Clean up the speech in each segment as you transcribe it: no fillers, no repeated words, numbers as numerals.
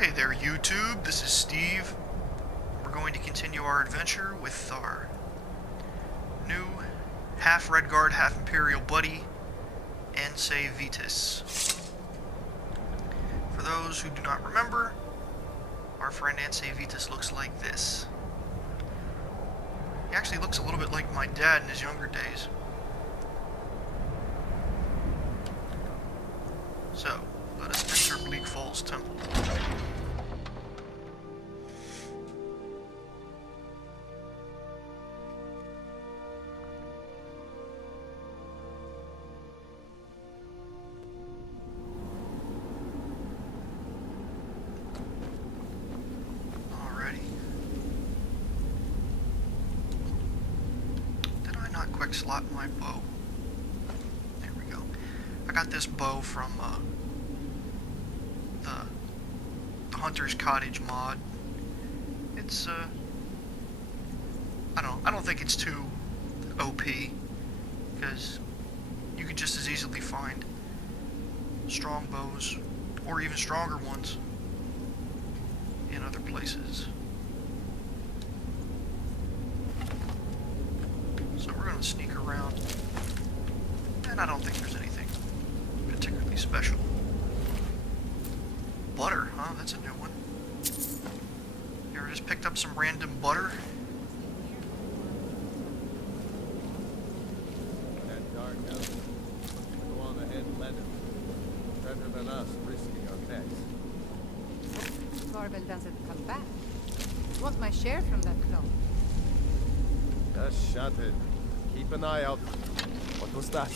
Hey there, YouTube. This is Steve. We're going to continue our adventure with our new half Redguard, half Imperial buddy, Ansei Vitus. For those who do not remember, our friend Ansei Vitus looks like this. He actually looks a little bit like my dad in his younger days. So, let us enter Bleak Falls Temple. Alrighty. Did I not quick slot my bow? There we go. I got this bow from the Hunter's Cottage mod. It's I don't think it's too OP, because you could just as easily find strong bows or even stronger ones in other places. So we're gonna sneak around, and I don't think there's anything particularly special. Butter, huh? That's a new one. You ever just picked up some random butter? That dark elf. Go on ahead and let him. Better than us risking our necks. Corbel doesn't come back. Want my share from that clone? Just shut it. Keep an eye out. What was that?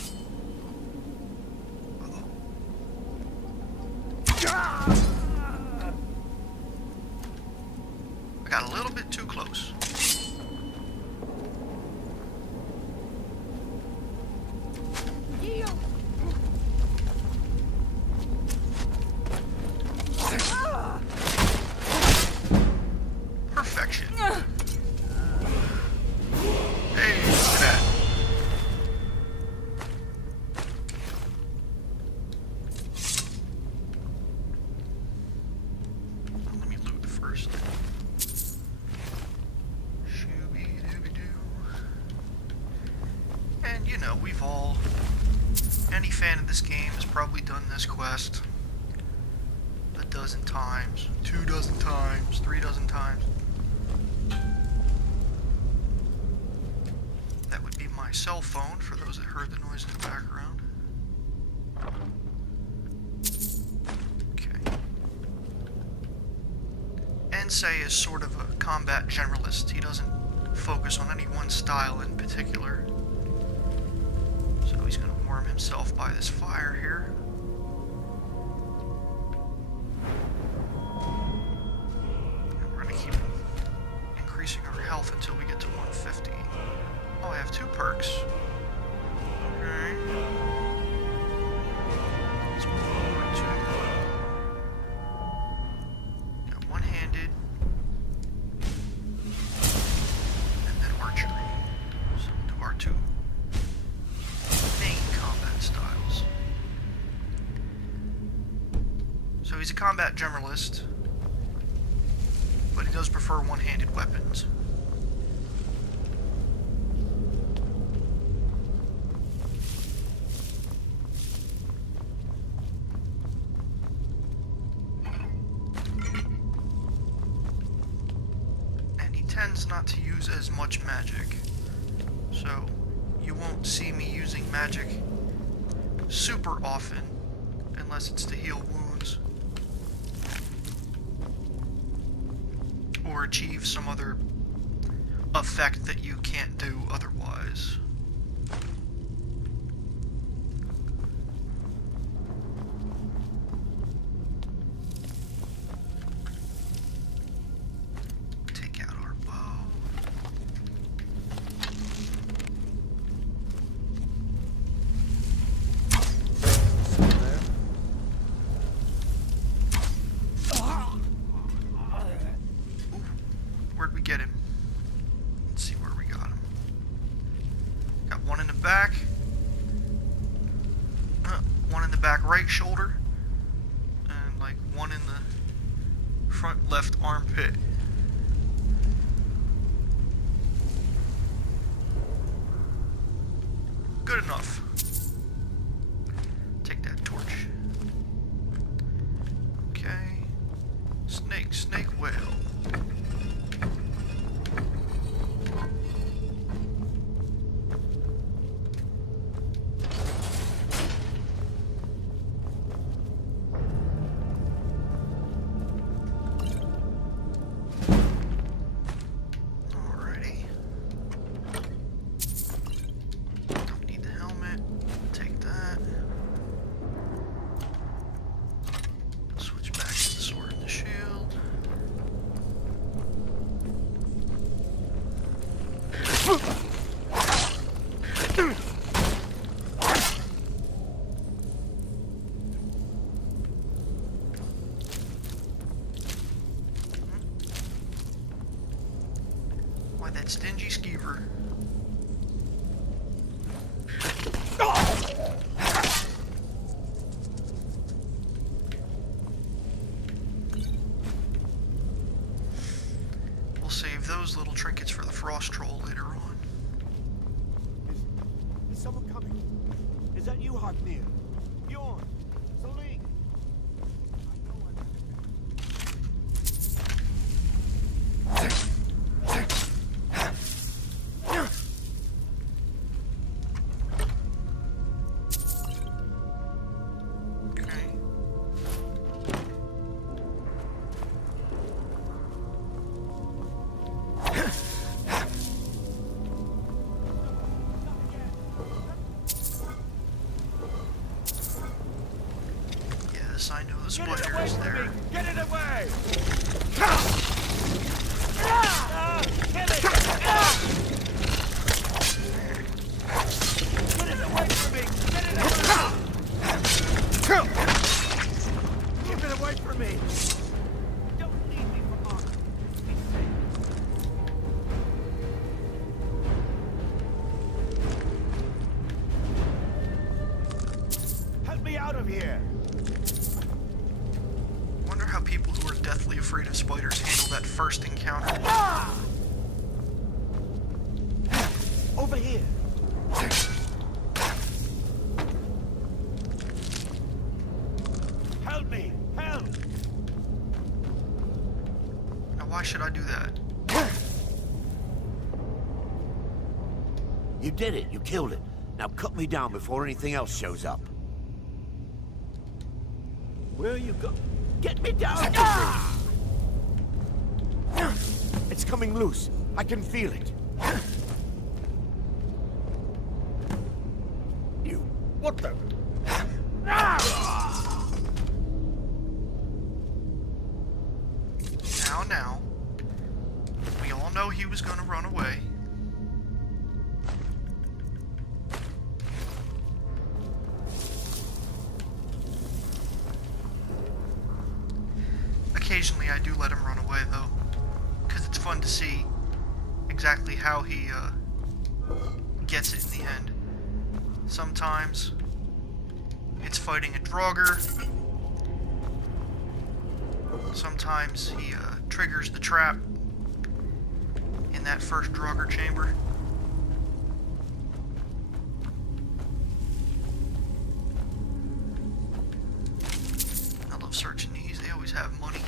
I got a little bit too close. Perfection. Hey, look at that. Let me loot first. And you know, we've all, any fan of this game has probably done this quest a dozen times, 2 dozen times, 3 dozen times. That would be my cell phone for those that heard the noise in the background. Okay. Ansei is sort of a combat generalist. He doesn't focus on any one style in particular. So he's going to warm himself by this fire here. And we're going to keep increasing our health until we get to 150. Oh, I have 2 perks. Okay. Let's move over to... Got one-handed. And then archery. So we'll do our 2 main combat styles. So he's a combat generalist, but he does prefer one-handed weapons. And he tends not to use as much magic. So you won't see me using magic super often, unless it's to heal wounds or achieve some other effect that you can't do otherwise. Take out our bow. Where'd we get him? Let's see where we got him. Got one in the back. One in the back right shoulder. And like one in the front left armpit. Good enough. Take that torch. Okay. Snake, snake, whale. Why, that stingy skeever. We'll save those little trinkets for the frost troll later on. Is someone coming? Is that you, Hartnir? Bjorn? Celine? I know Okay. Yes, I know the spider is there. Get it away! Get it! Get it away from me! Get it away! Keep it away from me! Don't leave me for honor. Be safe. Help me out of here! Wonder how people who are deathly afraid of spiders handle that first encounter. Over here! Help me! Help! Now, why should I do that? You did it. You killed it. Now cut me down before anything else shows up. Where you go? Get me down! It's coming loose. I can feel it. You... What the... Now. We all know he was going to run away. Occasionally I do let him run away though, because it's fun to see exactly how he gets it in the end. Sometimes it's fighting a Draugr. Sometimes he triggers the trap in that first Draugr chamber. I love searching these, they always have money.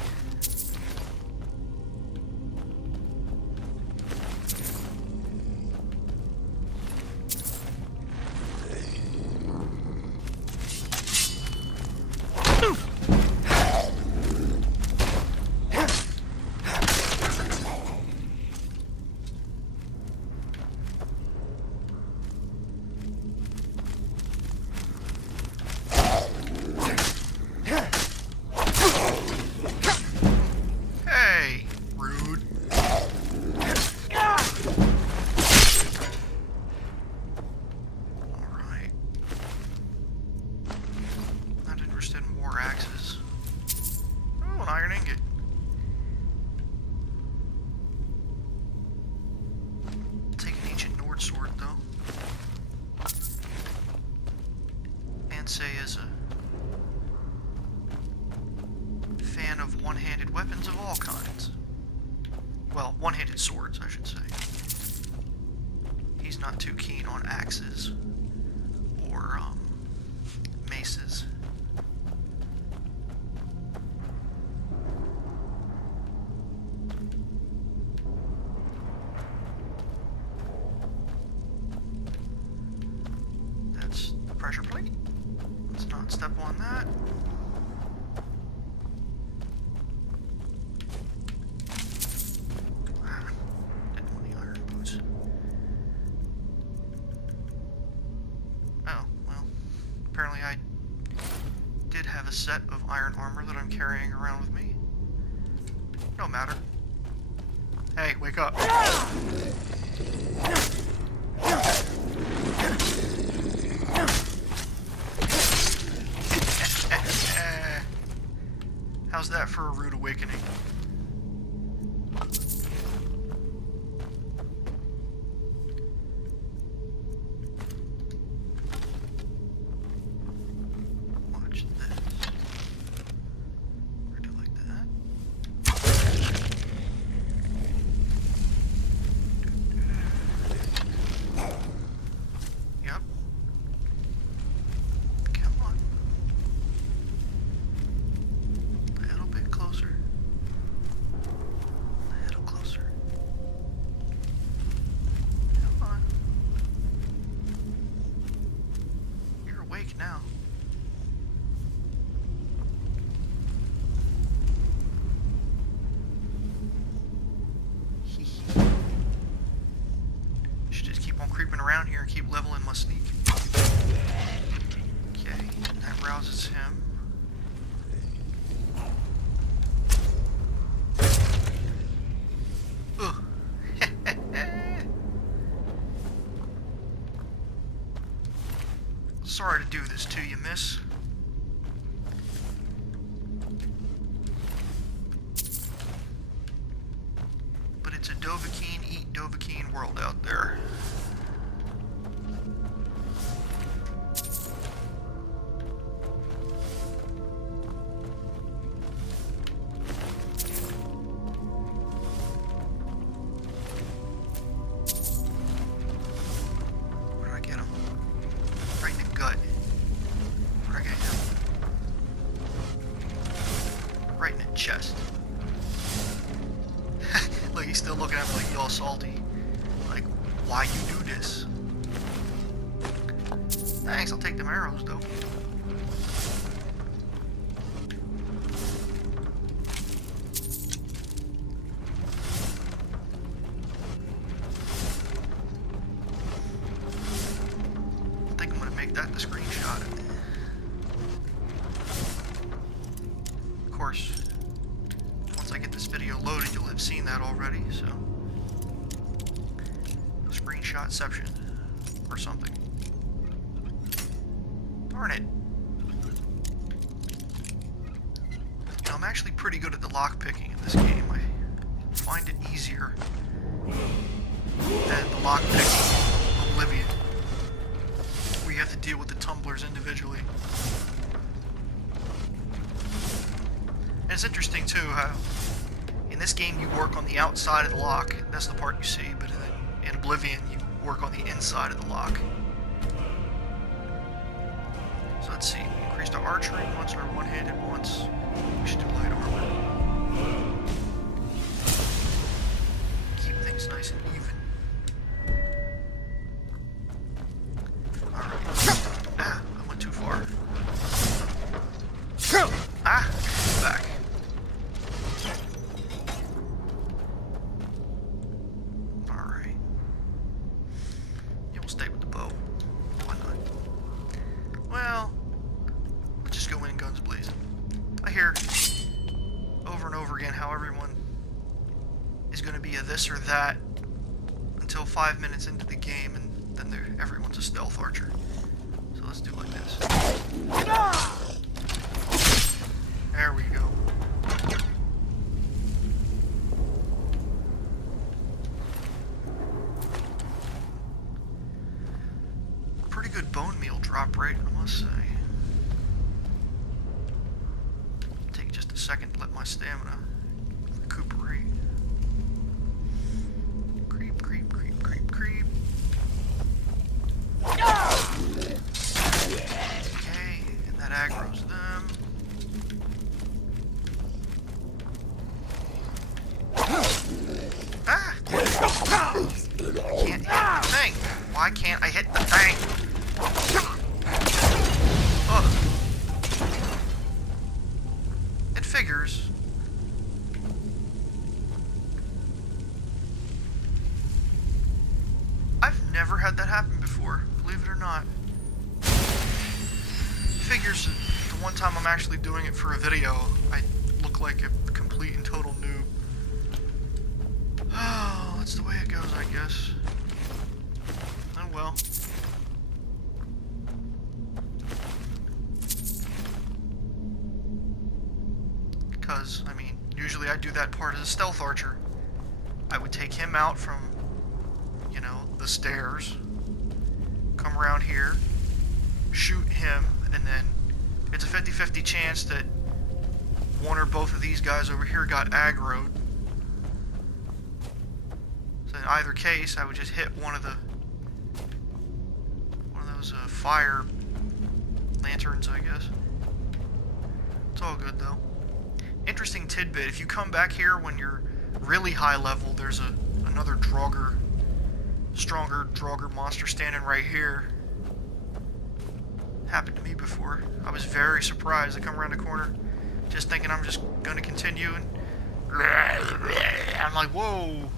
have one-handed weapons of all kinds. Well, one-handed swords, I should say. He's not too keen on axes or maces. That's the pressure plate. Let's not step on that. Didn't want the iron boots. Oh, well, apparently I did have a set of iron armor that I'm carrying around with me. No matter. Hey, wake up. How's that for a rude awakening? Watch this. We're gonna do like that. Yep. Come on. A little bit closer. A little closer. Come on. You're awake now. Should just keep on creeping around here and keep leveling my sneak. Okay, that rouses him. Ugh. Sorry to do this to you, miss. But it's a Dovahkiin eat Dovahkiin world out there. Where did I get him? Right in the gut. Where did I get him? Right in the chest. Look, he's still looking at me like y'all salty. Like, why you do this? Thanks, I'll take them arrows though. I think I'm gonna make that the screenshot. Of course, once I get this video loaded, you'll have seen that already, so screenshotception or something. Darn it. You know, I'm actually pretty good at the lockpicking in this game. I find it easier than the lockpicking in Oblivion, where you have to deal with the tumblers individually. And it's interesting too how in this game you work on the outside of the lock. That's the part you see, but in Oblivion you work on the inside of the lock. So let's see, we increased our archery once, our one-handed once. We should do light armor. Keep things nice and even. Alright. Ah, I went too far. Ah, back. Alright. Yeah, we'll stay with the bow. Why not? Well, let's just go in guns blazing. I hear over and over again how everyone is going to be a this or that until 5 minutes into the game, and then everyone's a stealth archer. So let's do like this. There we go. Pretty good bone meal drop rate, I must say. Take just a second to let my stamina recuperate. Creep, creep, creep, creep, creep. Okay, and that aggro's them. Ah! I can't hit the thing. Why can't I hit the thing? Ugh. It figures. I've never had that happen before, believe it or not. Figures the one time I'm actually doing it for a video, I look like a complete and total noob. Oh, that's the way it goes, I guess. Oh well. Because, I mean, usually I do that part as a stealth archer. I would take him out from, you know, the stairs, come around here, shoot him, and then it's a 50-50 chance that one or both of these guys over here got aggroed. So in either case, I would just hit one of those fire lanterns, I guess. It's all good though. Interesting tidbit, if you come back here when you're really high level, there's another stronger Draugr monster standing right here. Happened to me before. I was very surprised. I come around the corner just thinking I'm just gonna continue, and I'm like, whoa.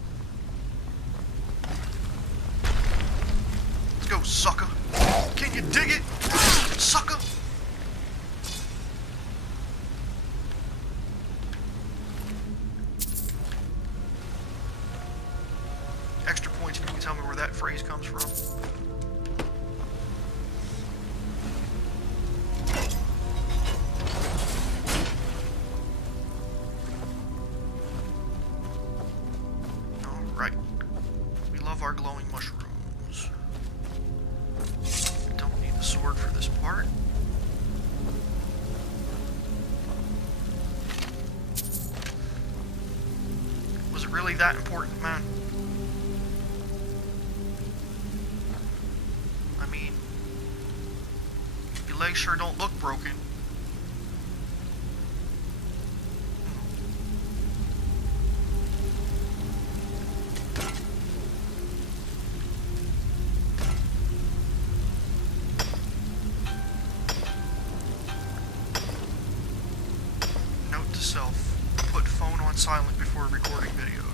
Let's go, sucker. Can you dig it, sucker? Extra points if you can tell me where that phrase comes from. Alright. We love our glowing mushrooms. Don't need the sword for this part. Was it really that important, man? Legs sure don't look broken. Note to self, put phone on silent before recording videos.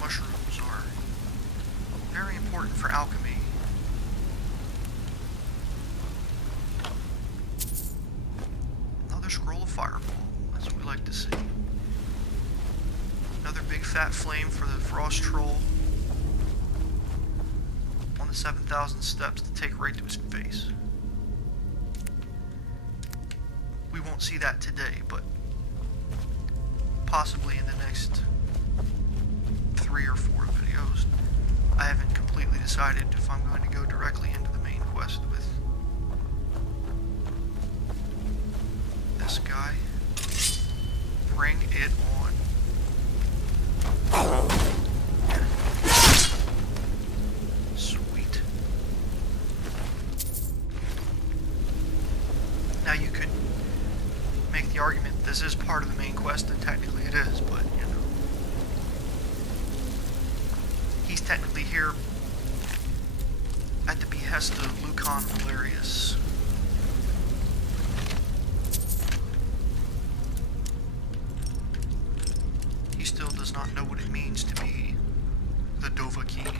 Mushrooms are very important for alchemy. Another scroll of fireball. That's what we like to see. Another big fat flame for the frost troll on the 7,000 steps to take right to his face. We won't see that today, but possibly in the next 3 or 4 videos. I haven't completely decided if I'm going to go directly into the main quest with this guy. Bring it on. Sweet. Now you could make the argument this is part of the main quest, and technically it is, but you know. He's technically here at the behest of Lucan Valerius. He still does not know what it means to be the Dovahkiin.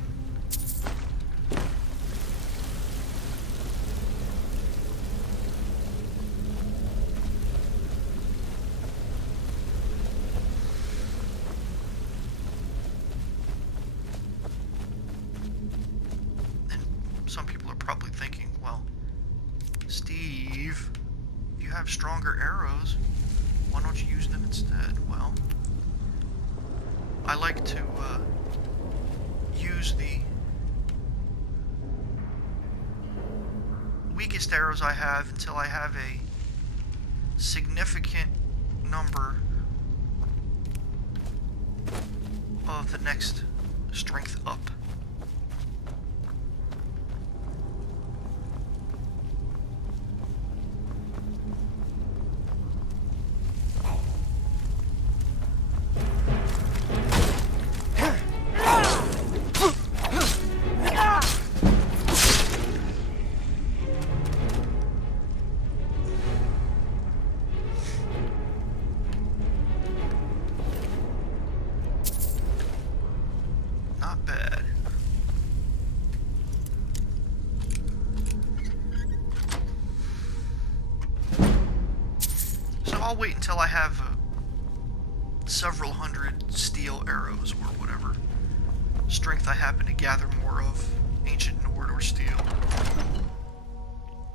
Some people are probably thinking, well, have stronger arrows, why don't you use them instead? Well, I like to use the weakest arrows I have until I have a significant number of the next strength up. Not bad. So I'll wait until I have several hundred steel arrows or whatever strength I happen to gather more of, ancient Nord or steel,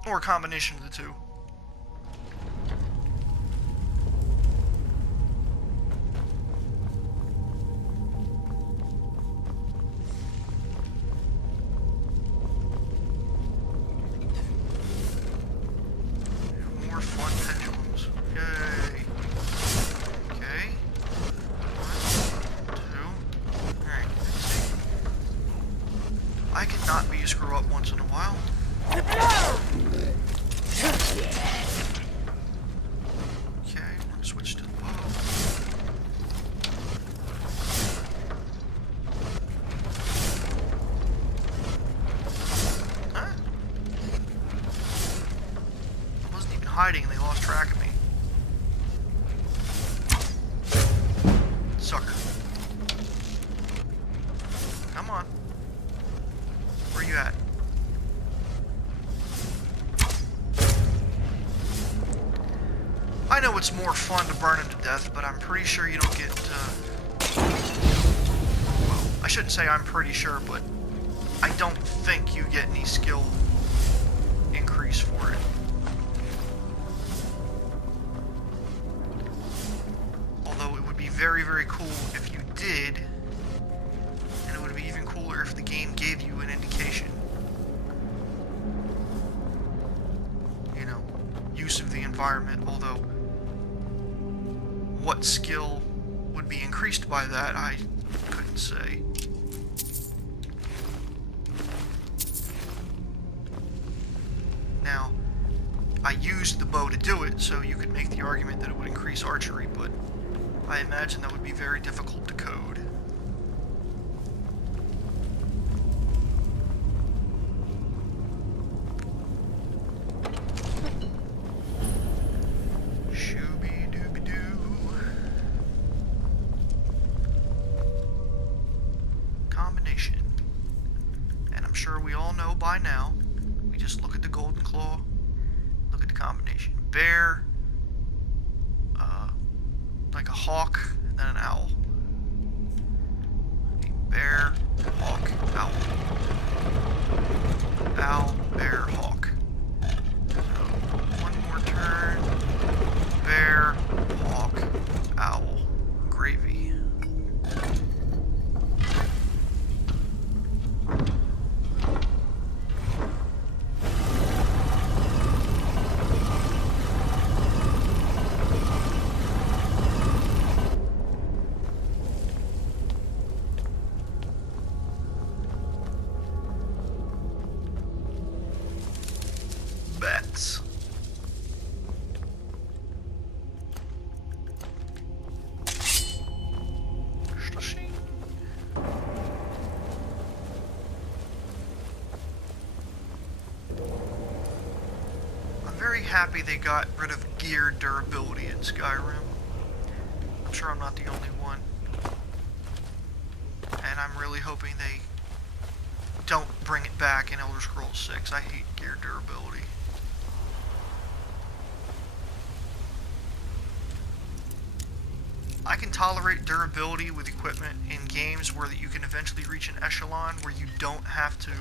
or a combination of the two. More fun pendulums. Yay. Okay. 1, 2. Alright. I can not be a screw up once in a while. Okay, we're gonna switch to the bow. Huh? I wasn't even hiding and they lost track of me. Sucker. Come on. Where you at? I know it's more fun to burn him to death, but I'm pretty sure you don't get, well, I shouldn't say I'm pretty sure, but I don't think you get any skill increase for it. Although it would be very, very cool if you did, and it would be even cooler if the game gave you an indication. You know, use of the environment, although what skill would be increased by that, I couldn't say. Now, I used the bow to do it, so you could make the argument that it would increase archery, but I imagine that would be very difficult to code. Combination. And I'm sure we all know by now, we just look at the golden claw, look at the combination. Bear, like a hawk, and then an owl. Okay, bear, hawk, owl. Owl, bear, hawk. So, one more turn. Bear, hawk, owl. Gravy. Bets. I'm very happy they got rid of gear durability in Skyrim. I'm sure I'm not the only one. And I'm really hoping they don't bring it back in Elder Scrolls 6. I hate gear durability. I can tolerate durability with equipment in games where you can eventually reach an echelon where you don't have to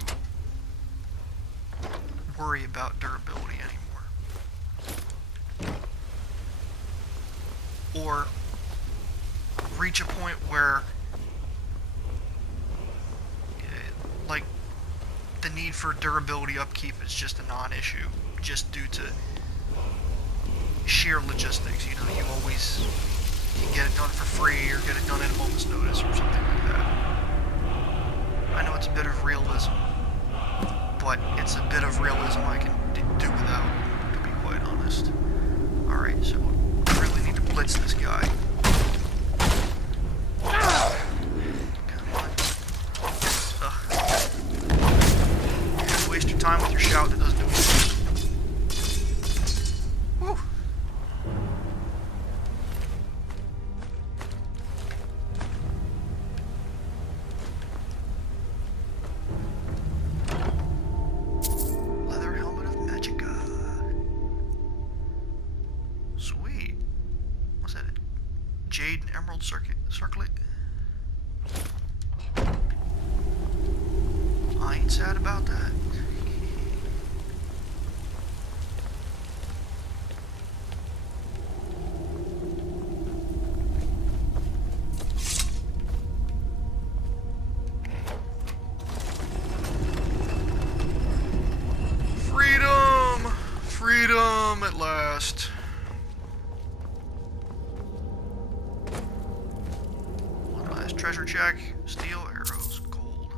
worry about durability anymore. or reach a point where like the need for durability upkeep is just a non-issue, just due to sheer logistics. You know, you always can get it done for free or get it done at a moment's notice or something like that. I know it's a bit of realism, but it's a bit of realism I can do without, to be quite honest. Alright, so I really need to blitz this guy. Come on. Ugh. You're gonna waste your time with your shout that doesn't do anything. Whew. Leather helmet of Magica. Sweet. What's that? Jade and Emerald circlet? I ain't sad about that. Freedom! Freedom at last. One last treasure check. Steel arrows, gold.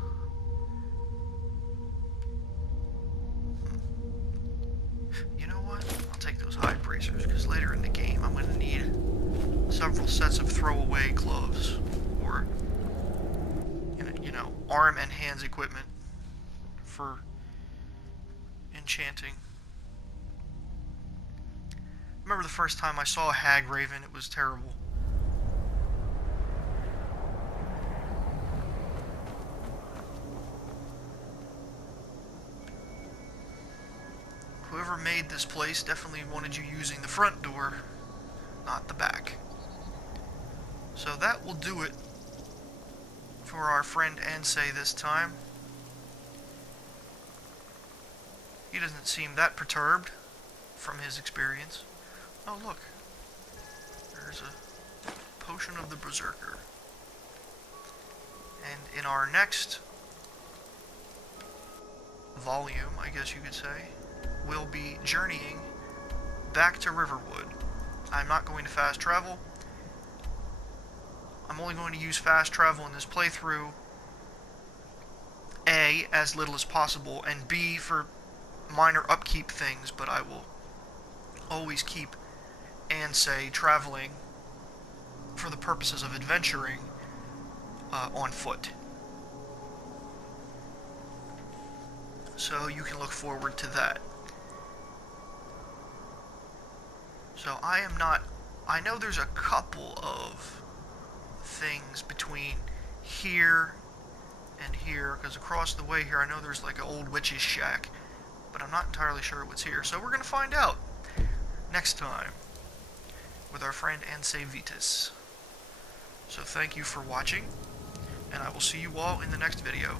You know what? I'll take those hide bracers, because later in the game I'm going to need several sets of throwaway gloves, or, you know, arm and hands equipment for enchanting. Remember the first time I saw a hag raven, it was terrible. Whoever made this place definitely wanted you using the front door, not the back. So that will do it for our friend Ansei this time. He doesn't seem that perturbed from his experience. Oh look, there's a potion of the Berserker. And in our next volume, I guess you could say, we'll be journeying back to Riverwood. I'm not going to fast travel. I'm only going to use fast travel in this playthrough, A, as little as possible, and B, for minor upkeep things, but I will always keep Ansei traveling for the purposes of adventuring on foot. So you can look forward to that. So I know there's a couple of things between here and here, because across the way here I know there's like an old witch's shack, but I'm not entirely sure what's here. So we're going to find out next time with our friend Ansei Vitus. So thank you for watching, and I will see you all in the next video.